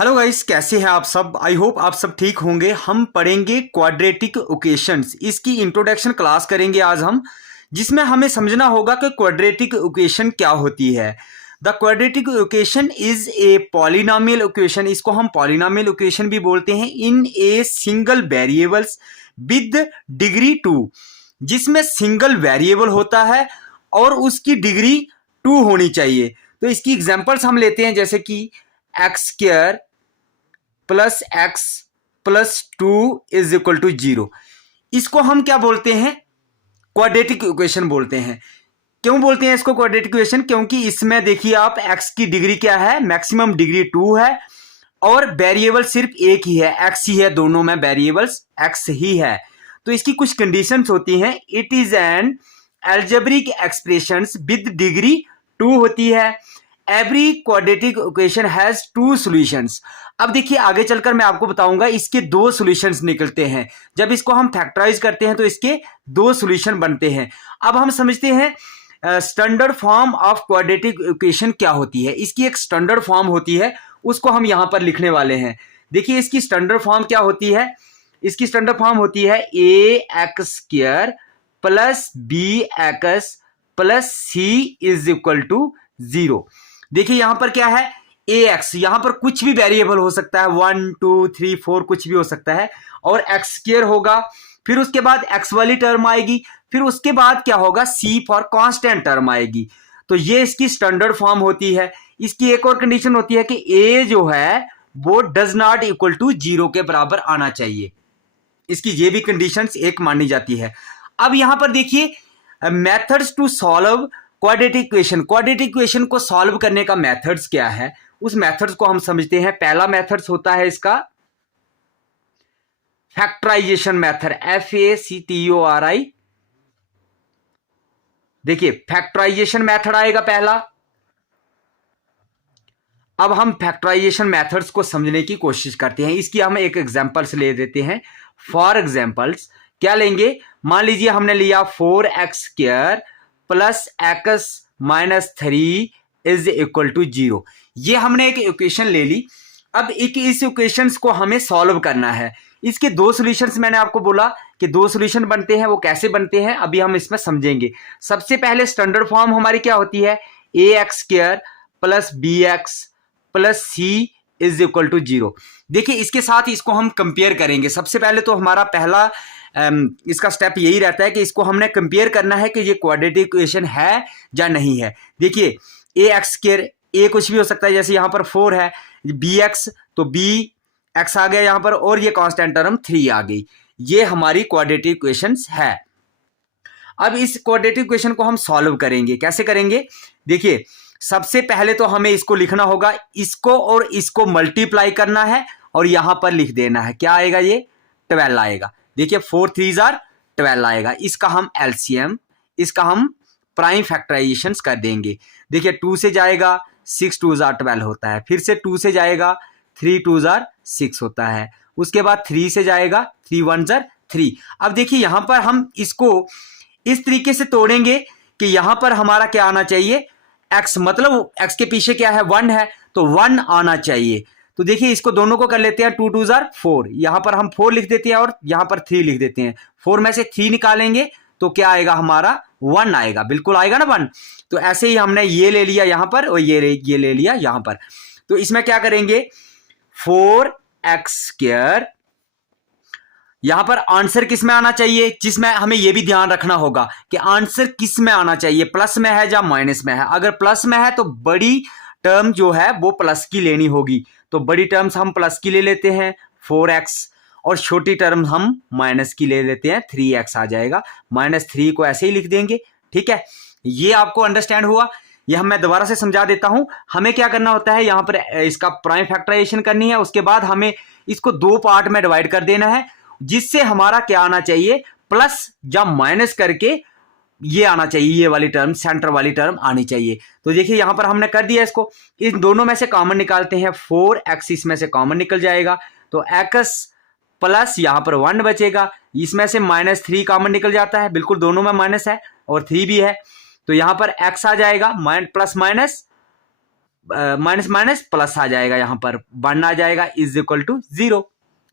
Hello guys, कैसे हैं आप सब। आई होप आप सब ठीक होंगे। हम पढ़ेंगे क्वाड्रेटिक इक्वेशंस। इसकी इंट्रोडक्शन क्लास करेंगे आज हम, जिसमें हमें समझना होगा कि क्वाड्रेटिक इक्वेशन क्या होती है। The quadratic equation is a polynomial equation. इसको हम पॉलिनोमियल इक्वेशन भी बोलते हैं। In a single variables with degree 2, जिसमें सिंगल वेरिएबल होता है और उसकी डिग्री 2 होनी चाहिए। तो इसकी एग्जांपल्स हम लेते हैं, जैसे कि x square plus x plus 2 is equal to 0। इसको हम क्या बोलते हैं? क्वाड्रेटिक इक्वेशन बोलते हैं। क्यों बोलते हैं इसको क्वाड्रेटिक इक्वेशन? क्योंकि इसमें देखिए आप, एक्स की डिग्री क्या है, मैक्सिमम डिग्री 2 है और वेरिएबल सिर्फ एक ही है, एक्स ही है। दोनों में वेरिएबल्स एक्स ही है। तो इसकी कुछ कंडीशंस होती हैं। It is an algebraic expressions with degree 2 होती है। Every quadratic equation has 2 solutions. अब देखिए आगे चलकर मैं आपको बताऊंगा इसके 2 सॉल्यूशंस निकलते हैं। जब इसको हम फैक्टराइज करते हैं तो इसके 2 सॉल्यूशन बनते हैं। अब हम समझते हैं standard form of quadratic equation क्या होती है। इसकी एक स्टैंडर्ड फॉर्म होती है, उसको हम यहां पर लिखने वाले हैं। देखिए इसकी स्टैंडर्ड फॉर्म क्या होती है। इसकी स्टैंडर्ड फॉर्म होती है a x square plus b x plus c is equal to 0। देखिए यहां पर क्या है, ए एक्स, यहां पर कुछ भी वेरिएबल हो सकता है, 1 2 3 4 कुछ भी हो सकता है, और एक्स स्क्वायर होगा। फिर उसके बाद एक्स वाली टर्म आएगी, फिर उसके बाद क्या होगा, सी फॉर कांस्टेंट टर्म आएगी। तो ये इसकी स्टैंडर्ड फॉर्म होती है। इसकी एक और कंडीशन होती है कि ए जो है वो डज नॉट इक्वल टू 0 के बराबर आना चाहिए। इसकी ये भी कंडीशंस एक मानी जाती है। अब यहां पर देखिए methods to solve quadratic equation. Quadratic equation को सॉल्व करने का मेथड्स क्या है, उस मेथड्स को हम समझते हैं। पहला मेथड्स होता है इसका फैक्टराइजेशन मेथड, FACTORI। देखिए फैक्टराइजेशन मेथड आएगा पहला। अब हम फैक्टराइजेशन मेथड्स को समझने की कोशिश करते हैं। इसकी हम एक एग्जांपल्स ले देते हैं। फॉर एग्जांपल्स क्या लेंगे, मान लीजिए हमने लिया 4x square plus x minus 3 is equal to 0। ये हमने एक इक्वेशन ले ली। अब इस इक्वेशंस को हमें सॉल्व करना है। इसके 2 सॉल्यूशंस मैंने आपको बोला कि 2 सॉल्यूशन बनते हैं। वो कैसे बनते हैं अभी हम इसमें समझेंगे। सबसे पहले स्टैंडर्ड फॉर्म हमारी क्या होती है, a x square plus b x plus c is equal to 0। देखिए इसके साथ इसको हम कंपेयर करेंगे। सबसे पहले तो हमारा पहला इसका स्टेप यही रहता है कि इसको हमने कंपेयर करना है कि ये क्वाड्रेटिक इक्वेशन है या नहीं है। देखिए ए एक्स स्क्वायर, ए कुछ भी हो सकता है, जैसे यहां पर 4 है, बी एक्स तो बी एक्स आ गया यहां पर, और ये कांस्टेंट टर्म 3 आ गई। ये हमारी क्वाड्रेटिक इक्वेशंस है। अब इस क्वाड्रेटिक इक्वेशन को हम सॉल्व करेंगे। कैसे करेंगे, देखिए सबसे पहले तो हमें इसको लिखना होगा, इसको और इसको मल्टीप्लाई करना है और यहां पर लिख देना है। क्या आएगा, ये 12 आएगा। देखिए 4 3 12 आएगा। इसका हम एलसीएम, इसका हम प्राइम फैक्टराइजेशन कर देंगे। देखिए 2 से जाएगा 6 2 12 होता है, फिर से 2 से जाएगा 3 2 6 होता है, उसके बाद 3 से जाएगा 3 1 3। अब देखिए यहां पर हम इसको इस तरीके से तोड़ेंगे कि यहां पर हमारा क्या आना चाहिए, x, मतलब x के पीछे क्या है, 1 है, तो 1 आना चाहिए। तो देखिए इसको दोनों को कर लेते हैं, 2 2 4, यहां पर हम 4 लिख देते हैं और यहां पर 3 लिख देते हैं। 4 में से 3 निकालेंगे तो क्या आएगा, हमारा 1 आएगा। बिल्कुल आएगा ना 1। तो ऐसे ही हमने ये ले लिया यहां पर और ये ले लिया यहां पर। तो इसमें क्या करेंगे, 4x स्क्वायर, यहां पर आंसर किस में आना चाहिए, जिसमें हमें यह भी ध्यान रखना होगा कि आंसर किस में आना चाहिए, प्लस में है या माइनस में है। अगर प्लस में है तो बड़ी टर्म जो है वो प्लस की लेनी होगी। तो बड़ी टर्म्स हम प्लस की ले लेते हैं 4x, और छोटी टर्म हम माइनस की ले लेते हैं 3x आ जाएगा। -3 को ऐसे ही लिख देंगे। ठीक है, ये आपको अंडरस्टैंड हुआ। यह मैं दोबारा से समझा देता हूं। हमें क्या करना होता है, यहां पर इसका प्राइम फैक्टराइजेशन करनी है, उसके बाद हमें इसको 2 पार्ट में डिवाइड कर देना है, जिससे हमारा क्या आना चाहिए, प्लस या माइनस करके ये आना चाहिए, ये वाली टर्म, सेंटर वाली टर्म आनी चाहिए। तो देखिए यहां पर हमने कर दिया इसको। इन दोनों में से कॉमन निकालते हैं, 4x इसमें से कॉमन निकल जाएगा, तो x प्लस यहां पर 1 बचेगा। इसमें से -3 कॉमन निकल जाता है, बिल्कुल दोनों में माइनस है और 3 भी है, तो यहां पर x आ जाएगा, plus minus minus minus plus आ जाएगा, यहाँ पर 1 आ जाएगा इज इक्वल टू 0।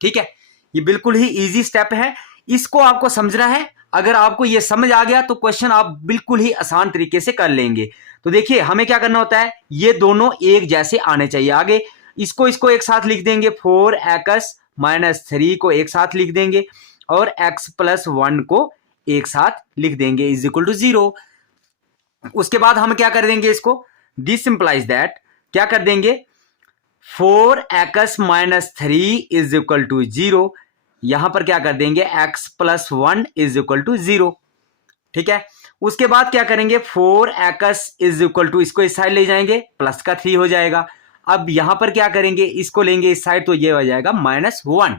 ठीक है, ये बिल्कुल ही इजी स्टेप है, इसको आपको समझना है। अगर आपको ये समझ आ गया तो क्वेश्चन आप बिल्कुल ही आसान तरीके से कर लेंगे। तो देखिए हमें क्या करना होता है, ये दोनों एक जैसे आने चाहिए। आगे इसको एक साथ लिख देंगे, 4x माइनस 3 को एक साथ लिख देंगे और x प्लस 1 को एक साथ लिख देंगे इज इक्वल टू 0। उसके बाद हम क्या कर देंगे, इसको दिस इंप्लाइज दैट क्या कर देंगे, 4x minus 3 is equal to 0। यहां पर क्या कर देंगे, x plus 1 is equal to 0। ठीक है, उसके बाद क्या करेंगे, 4x इज इक्वल टू, इसको इस साइड ले जाएंगे, प्लस का 3 हो जाएगा। अब यहां पर क्या करेंगे, इसको लेंगे इस साइड तो ये हो जाएगा -1।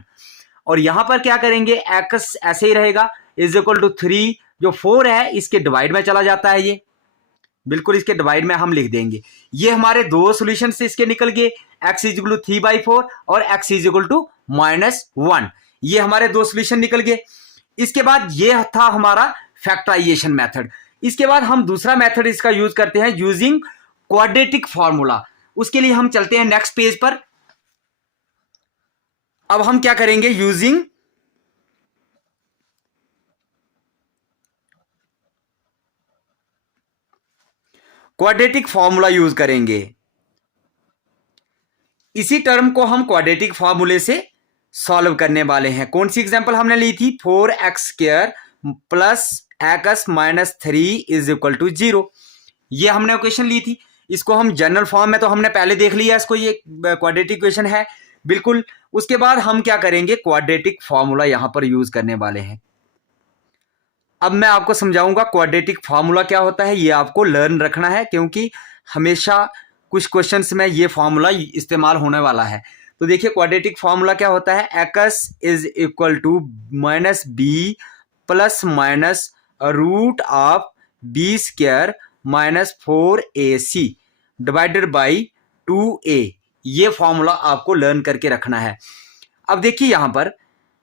और यहां पर क्या करेंगे, x ऐसे ही रहेगा इज इक्वल टू 3, जो 4 है इसके डिवाइड में चला जाता है, ये बिल्कुल इसके डिवाइड में हम लिख देंगे। ये हमारे दो सॉल्यूशन से इसके निकल गए, x इज इक्वल टू 3/4 और x इज इक्वल टू -1। ये हमारे दो सॉल्यूशन निकल गए। इसके बाद ये था हमारा फैक्टराइजेशन मेथड। इसके बाद हम दूसरा मेथड इसका यूज करते हैं यूजिंग क्वाड्रेटिक फॉर्मूला। उसके लिए हम चलते हैं नेक्स्ट पेज पर। अब हम क्या करेंगे, यूजिंग क्वाड्रेटिक फॉर्मूला यूज करेंगे। इसी टर्म को हम क्वाड्रेटिक फॉर्मूले से सॉल्व करने वाले हैं। कौन सी एग्जांपल हमने ली थी, 4x² plus x minus 3 is equal to 0। ये हमने इक्वेशन ली थी। इसको हम जनरल फॉर्म में तो हमने पहले देख लिया, इसको ये क्वाड्रेटिक इक्वेशन है बिल्कुल। उसके बाद हम क्या करेंगे, क्वाड्रेटिक फॉर्मूला यहां पर यूज करने वाले हैं। अब मैं आपको समझाऊंगा क्वाड्रेटिक फार्मूला क्या होता है, ये आपको लर्न रखना है क्योंकि हमेशा कुछ क्वेश्चंस में ये फार्मूला इस्तेमाल होने वाला है। तो देखिए क्वाड्रेटिक फार्मूला क्या होता है, x is equal to -b plus minus root of b² minus 4ac divided by 2a। ये फार्मूला आपको लर्न करके रखना है। अब देखिए यहां पर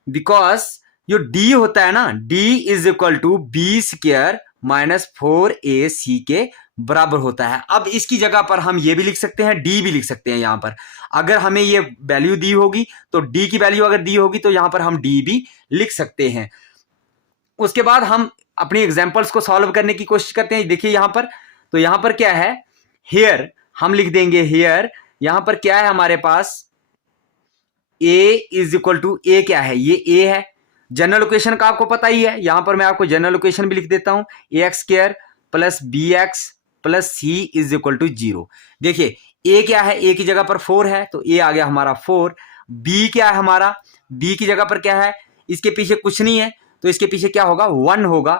बिकॉज जो d होता है ना, d is equal to b² minus 4ac के बराबर होता है। अब इसकी जगह पर हम ये भी लिख सकते हैं, d भी लिख सकते हैं। यहां पर अगर हमें ये वैल्यू दी होगी तो d की वैल्यू अगर दी होगी तो यहां पर हम d भी लिख सकते हैं। उसके बाद हम अपनी एग्जांपल्स को सॉल्व करने की कोशिश करते हैं। देखिए यहां पर, तो यहां पर क्या है, हियर हम लिख देंगे हियर। यहां पर क्या है हमारे पास, a is equal to, a क्या है, ये a है। जनरल इक्वेशन का आपको पता ही है, यहां पर मैं आपको जनरल इक्वेशन भी लिख देता हूं, ax² plus bx plus c is equal to 0। देखिए a क्या है, a की जगह पर 4 है तो a आ गया हमारा 4। b क्या है हमारा, b की जगह पर क्या है, इसके पीछे कुछ नहीं है तो इसके पीछे क्या होगा, 1 होगा।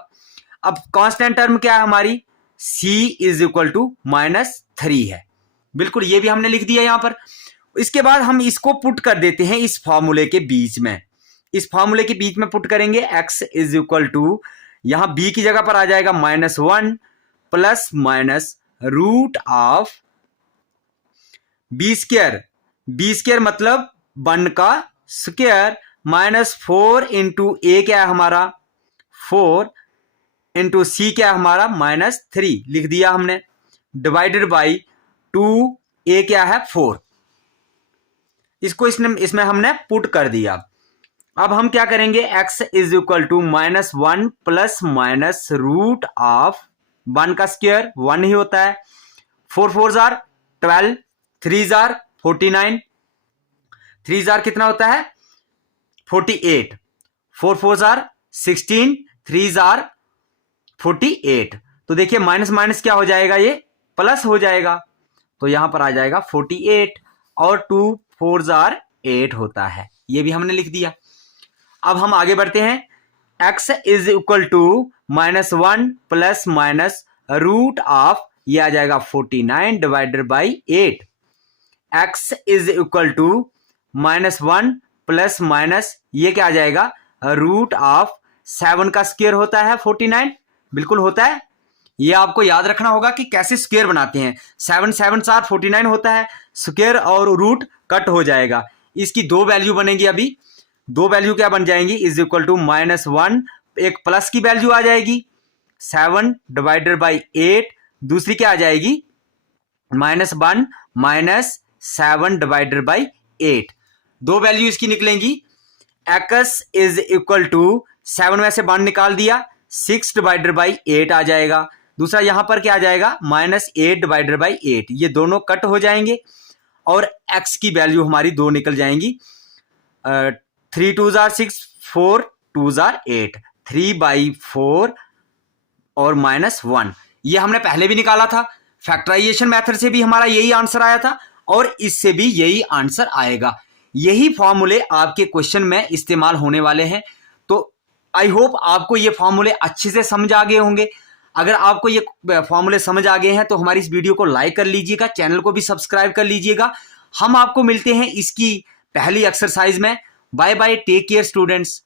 अब कांस्टेंट टर्म क्या है हमारी, c इज इक्वल टू -3 है, बिल्कुल ये भी हमने लिख दिया यहां पर। इसके बाद हम इसको पुट कर देते हैं इस फॉर्मूले के बीच में, इस फॉर्मूले के बीच में पुट करेंगे। x इज इक्वल टू, यहां b की जगह पर आ जाएगा -1 plus minus root of b² मतलब 1 का स्क्वायर माइनस 4 इंटू a क्या है हमारा 4 इंटू c क्या है हमारा -3 लिख दिया हमने, डिवाइडेड बाई 2a क्या है 4। इसको इसमें हमने पुट कर दिया। अब हम क्या करेंगे, x is equal to -1 plus minus root of 1 का स्क्वायर 1 ही होता है, 4 4 जार 12, 3 जार 49, 3 जार कितना होता है 48, 4 4 जार 16, 3 जार 48। तो देखिए माइनस माइनस क्या हो जाएगा, ये प्लस हो जाएगा, तो यहां पर आ जाएगा 48 और 2 4 जार 8 होता है, ये भी हमने लिख दिया। अब हम आगे बढ़ते हैं, x is equal to -1 plus minus root of, ये आ जाएगा 49 divided by 8। x is equal to -1 plus minus, ये क्या आ जाएगा रूट ऑफ 7 का स्क्वायर होता है 49, बिल्कुल होता है। ये आपको याद रखना होगा कि कैसे स्क्वायर बनाते हैं। 7 7 4 49 होता है, स्क्वायर और रूट कट हो जाएगा। इसकी दो वैल्यू बनेगी, अभी दो वैल्यू क्या बन जाएंगी, इज इक्वल टू -1, एक प्लस की वैल्यू आ जाएगी 7 डिवाइडेड बाई 8, दूसरी क्या आ जाएगी -1 -7 डिवाइडेड बाई 8। दो वैल्यू इसकी निकलेंगी। x इज इक्वल टू 7 में से 1 निकाल दिया, 6 डिवाइडेड बाई 8 आ जाएगा। दूसरा यहां पर क्या आ जाएगा, -8 डिवाइडेड बाई 8। ये दोनों कट हो जाएंगे और x की वैल्यू हमारी 2 निकल जाएंगी। 3 2 जार 6, 4 2 जार 8, 3/4 और -1। ये हमने पहले भी निकाला था, फैक्टराइजेशन मेथड से भी हमारा यही आंसर आया था और इससे भी यही आंसर आएगा। यही फॉर्मूले आपके क्वेश्चन में इस्तेमाल होने वाले हैं। तो आई होप आपको ये फॉर्मूले अच्छे से समझ आ गए होंगे। अगर आपको ये फॉर्मूले समझ आ गए हैं तो हमारी इस वीडियो को लाइक कर लीजिएगा, चैनल को भी सब्सक्राइब कर लीजिएगा। हम आपको मिलते हैं इसकी पहली एक्सरसाइज में। Bye bye, take care students.